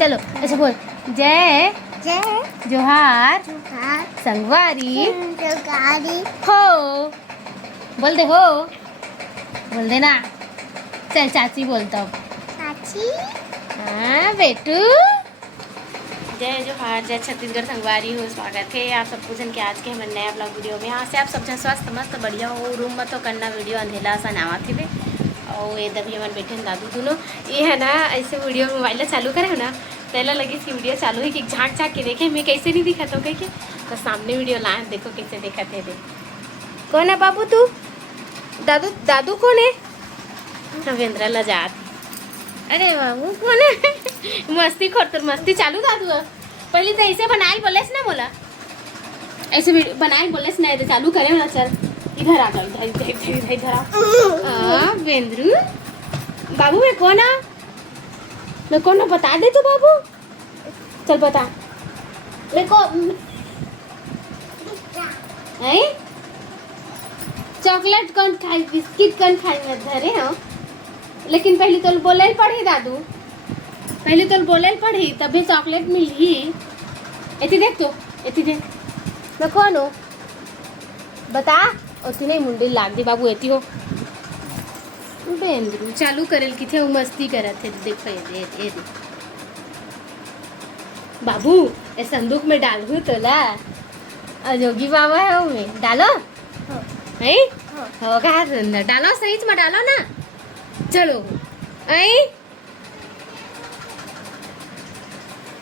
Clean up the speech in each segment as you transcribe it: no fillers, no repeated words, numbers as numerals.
चलो अच्छा बोल, जय जय जोहार जोहार संगवारी जोगारी हो। बोल दे हो, बोल दे ना। चल चाची बोलता हूँ। चाची हाँ बेटू। जय जोहार, जय छत्तीसगढ़ संगवारी हो। स्वागत है आप सबको जन के आज के हमारे नया ब्लॉग वीडियो में। यहाँ से आप सब जन स्वस्थ मस्त बढ़िया हो। रूम में तो करना वीडियो अंधेला सा नावा थे और ये दबी हमारे बैठे दादू दोनों ये है ना। ऐसे वीडियो मोबाइल चालू करे हो ना, पहला लगी इसकी वीडियो चालू है कि झाँक झाँक के देखे मैं कैसे नहीं दिखा तो कह के, तो सामने वीडियो लाए देखो कैसे देखा थे। कौन है बाबू तू? दादू दादू कौन है? रविंद्र लजात। अरे बाबू कौन है? मस्ती खोर मस्ती चालू दादू। पहले तो ऐसे बनाए बोले ना, बोला ऐसे बनाए बोले ना, तो चालू करे ना। चल इधर आ गई, इधर इधर इधर इधर आ बेंद्रू। बाबू मैं कौन है? मैं कौन है बता दे तू बाबू। चल बता मेरे को। चॉकलेट कौन खाई, बिस्किट कौन खाई में धरे हो। लेकिन पहले तो बोले पढ़ी दादू, पहले तो बोले पढ़ी तभी चॉकलेट मिली। एती देख तू, एती देख मैं कौन हूँ बता। ओती नहीं मुंडी लाग दी बाबू। एती हो बेंद्रू चालू करेल किथे मस्ती करत थे। देख ये बाबू ए संदूक में डालू तो ला। जोगी बाबा है वो में डालो है हो का डालो सही में डालो ना। चलो आई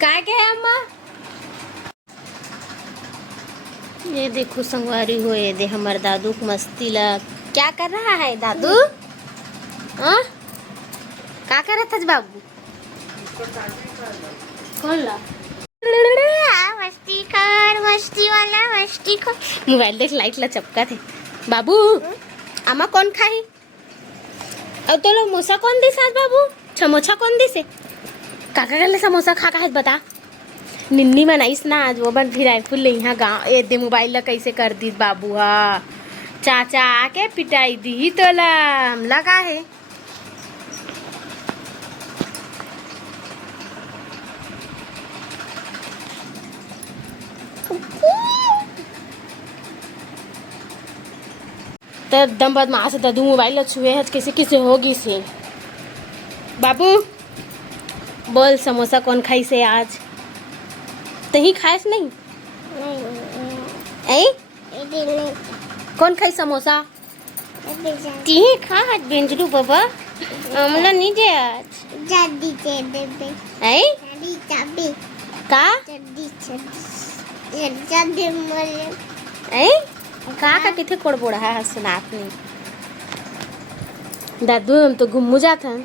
काय के है अम्मा। ये देखो संगवारी हो, ये दे हमारे दादू को मस्ती ला। क्या कर रहा है दादू? हाँ क्या कर रहा था बाबू? कौन ला मस्ती वाला मस्ती को मोबाइल देख लाइट ला चपका थे बाबू। आमा कौन खाई और तो लो मोसा कौन दिस आज बाबू? समोसा कौन दिसे? काका गले समोसा खा का है बता। निन्नी मनाइस ना आज वो बन फिर आई फुल यहाँ गाँव ए दे मोबाइल ला कैसे कर दी बाबू। हा चाचा आके पिटाई दी तो लगा है। तो दम बदमाश है दादू। मोबाइल छुए है कैसे कैसे होगी से। बाबू बोल समोसा कौन खाई से आज? तही खाएस नहीं ऐ? कौन खाई समोसा? तीही खा आज बेंजरू बाबा। हमला नहीं दे आज जल्दी दे दे ऐ जल्दी चाबी का जल्दी जल्दी मरे ऐ का किथे कोड़ बोड़ा है सुनात नहीं। दादू हम तो घुम्मू जात हन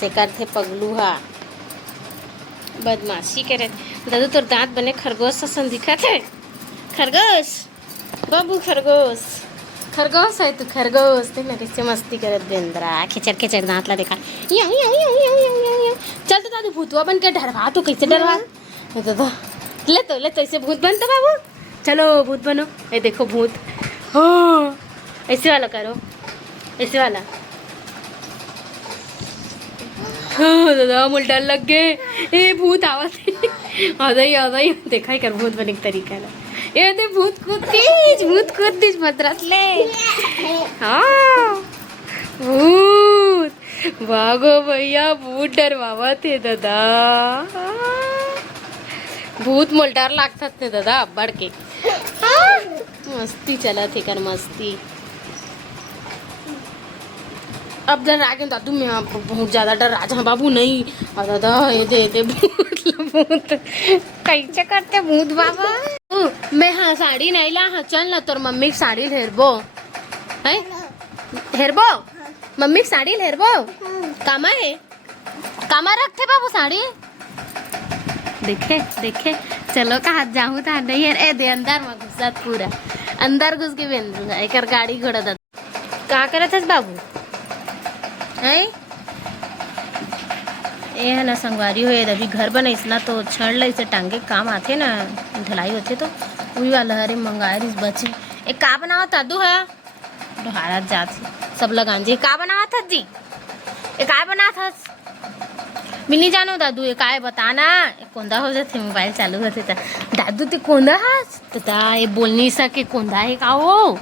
से करते पगलू हा बदमाशी करे। दादू तोर दांत बने खरगोश सन दिखत है। खरगोश बाबू खरगोश खरगोश है तू खरगोश। देख ना कैसे मस्ती करत बेंद्रा। खिचड़ खिचड़ दांत ला देखा। चल तो दादू भूतवा बन के डरवा। तो कैसे डरवा दादा? ले तो ऐसे भूत बनता बाबू। चलो भूत बनो। ये देखो भूत हो ऐसे वाला करो, ऐसे वाला। हाँ दादा मुझे डर लग गए। ये भूत आवाज आई देखा ही कर भूत बने के तरीका ला। ये दे भूत कूद तीज मद्रास ले। हाँ भूत भागो भैया, भूत डरवावा थे दादा। भूत मोल डर लागता थे दादा बढ़ के। मस्ती चला थे कर मस्ती। अब डर आ गए दादू। मैं आपको बहुत ज्यादा डर आ जा बाबू। नहीं दादा ये दे भूत कैसे करते भूत बाबा। मैं हाँ साड़ी नहीं ला। हाँ चल ना तोर मम्मी की साड़ी हेरबो है। हेरबो मम्मी की साड़ी हेरबो। कामा है कामा रखते बाबू साड़ी। देखे देखे चलो का हाथ जाऊँ तो नहीं है। ए दे अंदर में घुसत पूरा अंदर घुस के बेंद्रू एक गाड़ी घोड़ा दादा। का करत है बाबू है? ये है ना संगवारी हो। अभी घर बनईस ना तो छड़ ला इसे टांगे काम आते ना, ढलाई होते तो वही वाला हरे मंगाए रिस बचे। एक का बनावा दादू है ढोहारा जात सब लगान जी। का बनावा था जी? एक का काय बनात हस मी नहीं जानो दादू ये काय बताना कोंदा हो जाते मोबाइल चालू होते तर दादू ते कोंदा हस तर ये बोल नहीं सके कोंदा है का हो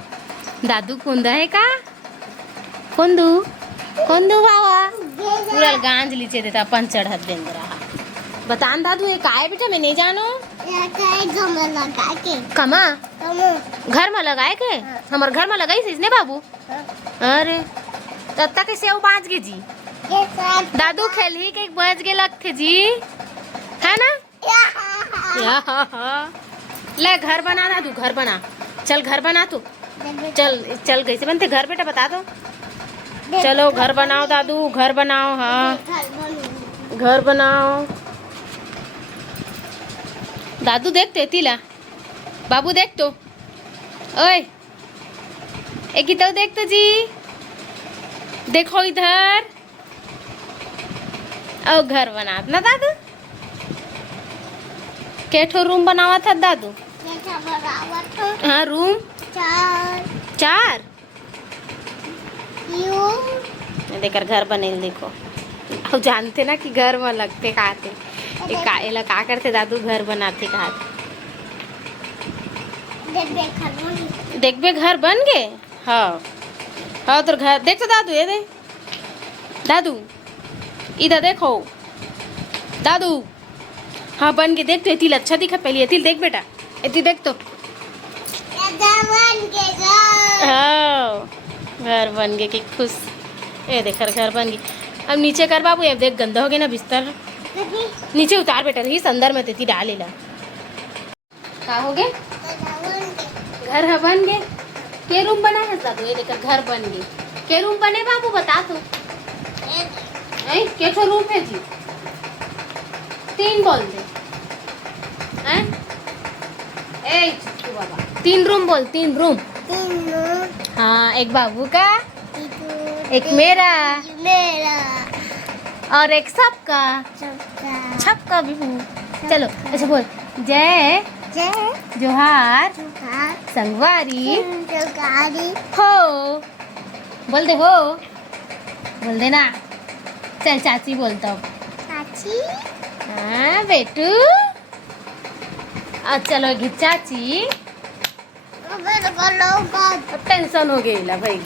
दादू कोंदा है का कोंदू कोंदू बाबा पूरा गांज लीचे देता अपन चढ़त देंग रहा बतान दादू ये काय बेटा मैं नहीं जानो कमा घर में लगाए के हमारे घर में लगाई थी इसने बाबू अरे तत्ता के सेव बाज गे जी दादू खेल ही के बज गे लगते जी है ना ले घर बना दादू घर बना चल घर बना तू चल चल कैसे बनते घर बेटा बता दो चलो घर बनाओ दादू घर बनाओ हाँ घर बनाओ दादू देखते तिला बाबू देख तो ओए एक ही तो देख तो जी देखो इधर और घर बना ना दादू केठो रूम बनावा था दादू हाँ रूम चार देकर घर बने देखो अब जानते ना कि घर में लगते कहते एला का करते दादू घर बनाते कहते देख बे घर बन गए हाँ हाँ तो घर देख तो दादू ये दे दादू इधर देखो दादू हाँ बन गए देख तो एतिल अच्छा दिखा पहले एतिल देख बेटा एतिल देख तो हाँ घर बन गए कि खुश ये देख घर बन गई अब नीचे कर बाबू ये देख गंदा हो गया ना बिस्तर नीचे उतार बेटा रही अंदर में तेती डाले ला का हो गए घर है बन गए के रूम बना है दादू ये देखकर घर बन गए के रूम बने बाबू बता तो के रूम है जी 3 बोल दे हैं ए चिट्टू बाबा 3 रूम बोल 3 रूम हाँ एक बाबू का एक मेरा और एक सबका सबका भी चलो अच्छा बोल जय जोहार संगवारी हो बोल दे हो बोल दे ना चल चाची बोलता हूँ चाची हाँ बेटू चलो गी चाची टेंशन हो गई ला भाई